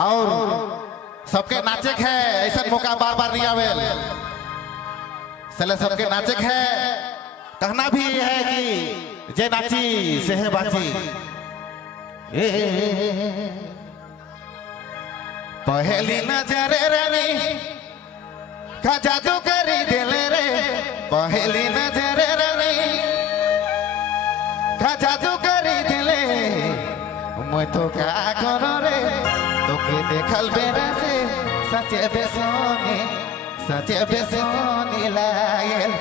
और सबके नाचे है ऐसा मौका बार बार नहीं आवे सबके नाचे है कहना भी है कि जे नाची से है बाची पहली नजर रानी का जादू करी दिल रे पहली नजर रानी का जादू करी दिले मैं तो क्या करो रे तो के देखल बेरा से सचे बेसोनी लागल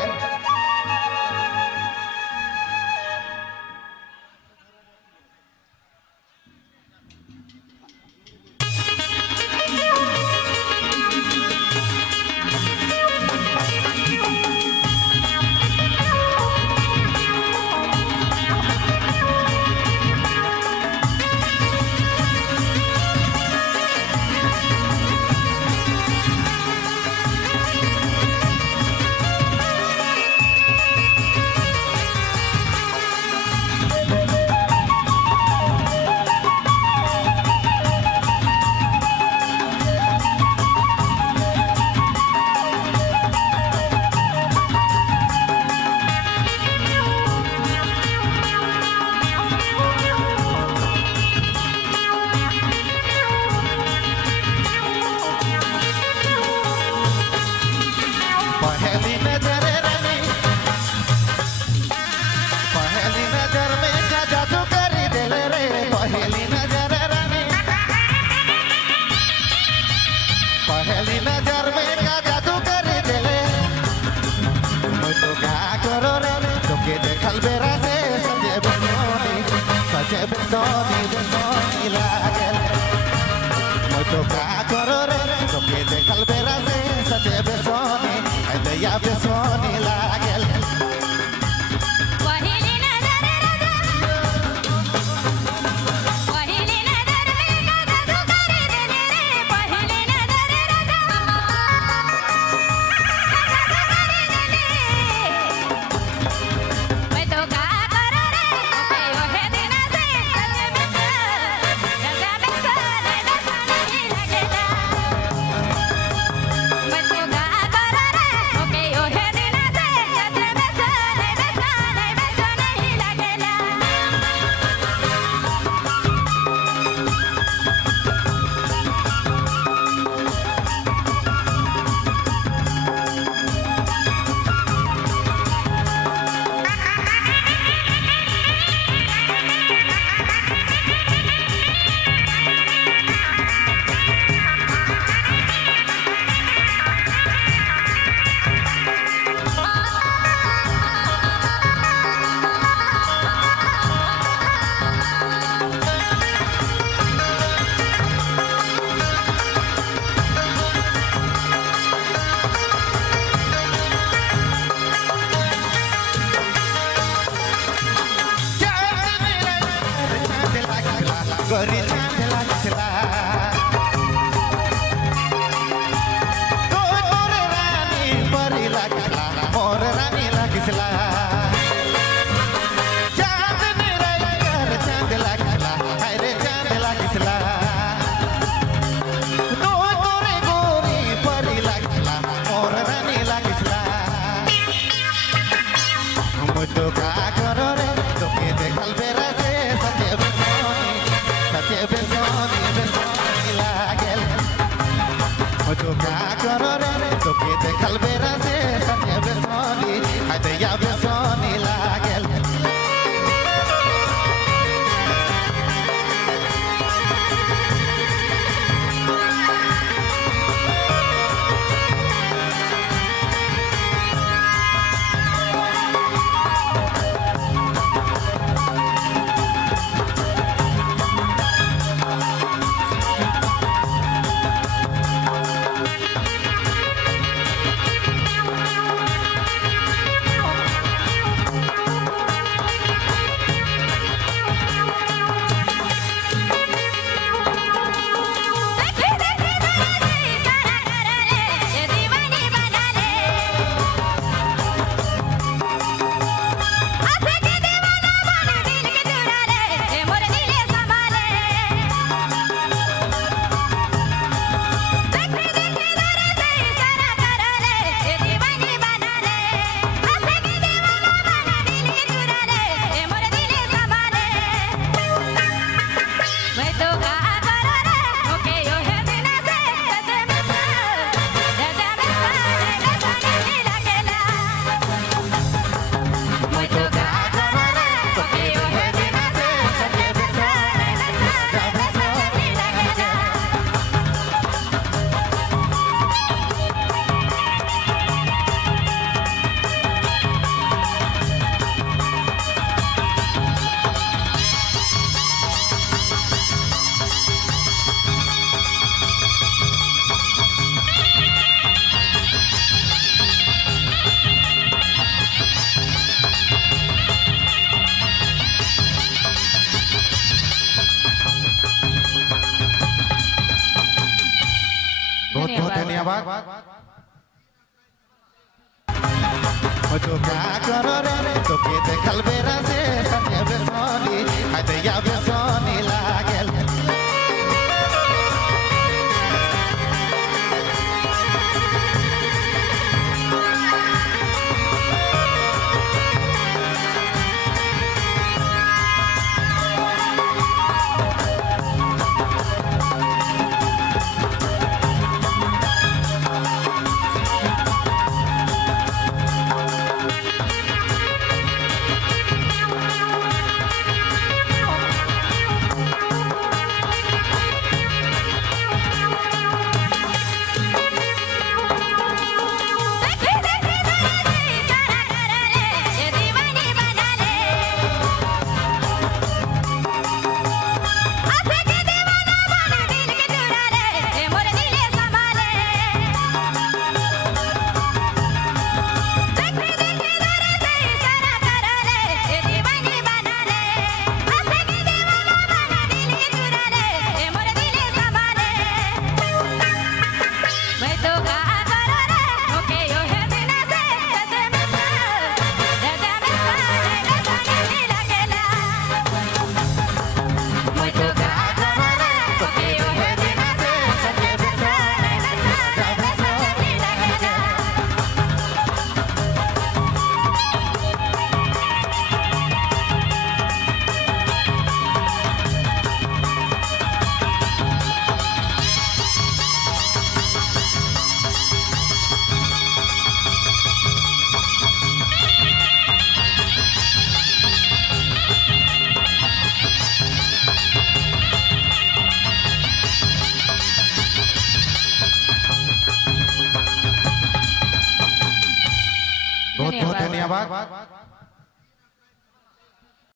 पहली नजर में क्या जादू कर दिले मैं तो क्या करो रे तो के देखल बेरा से सचे बेसोनी लागल मैं तो क्या करो रे तो के देखल बेरा से सचे बेसोनी दैया बेसोनी लागल गोरी चांद लागला तोर रानी परी लागला मोर रानी लागला चांद निरकर चांद लागला हाय रे चांद लागला तोर गोरी परी लागला मोर रानी लागला मैं तो क्या करो रे तो के देखल बेरा से बेसोनी लागल मैं तो क्या करो रे तो के देखल बेरा से सचे बेसोनी दैया बेसोनी लागल बहुत बहुत धन्यवाद तो क्या करो रे तो के देखल बेरा से सने बेसोनी हाय दैया बेसोनी लागल बहुत बहुत धन्यवाद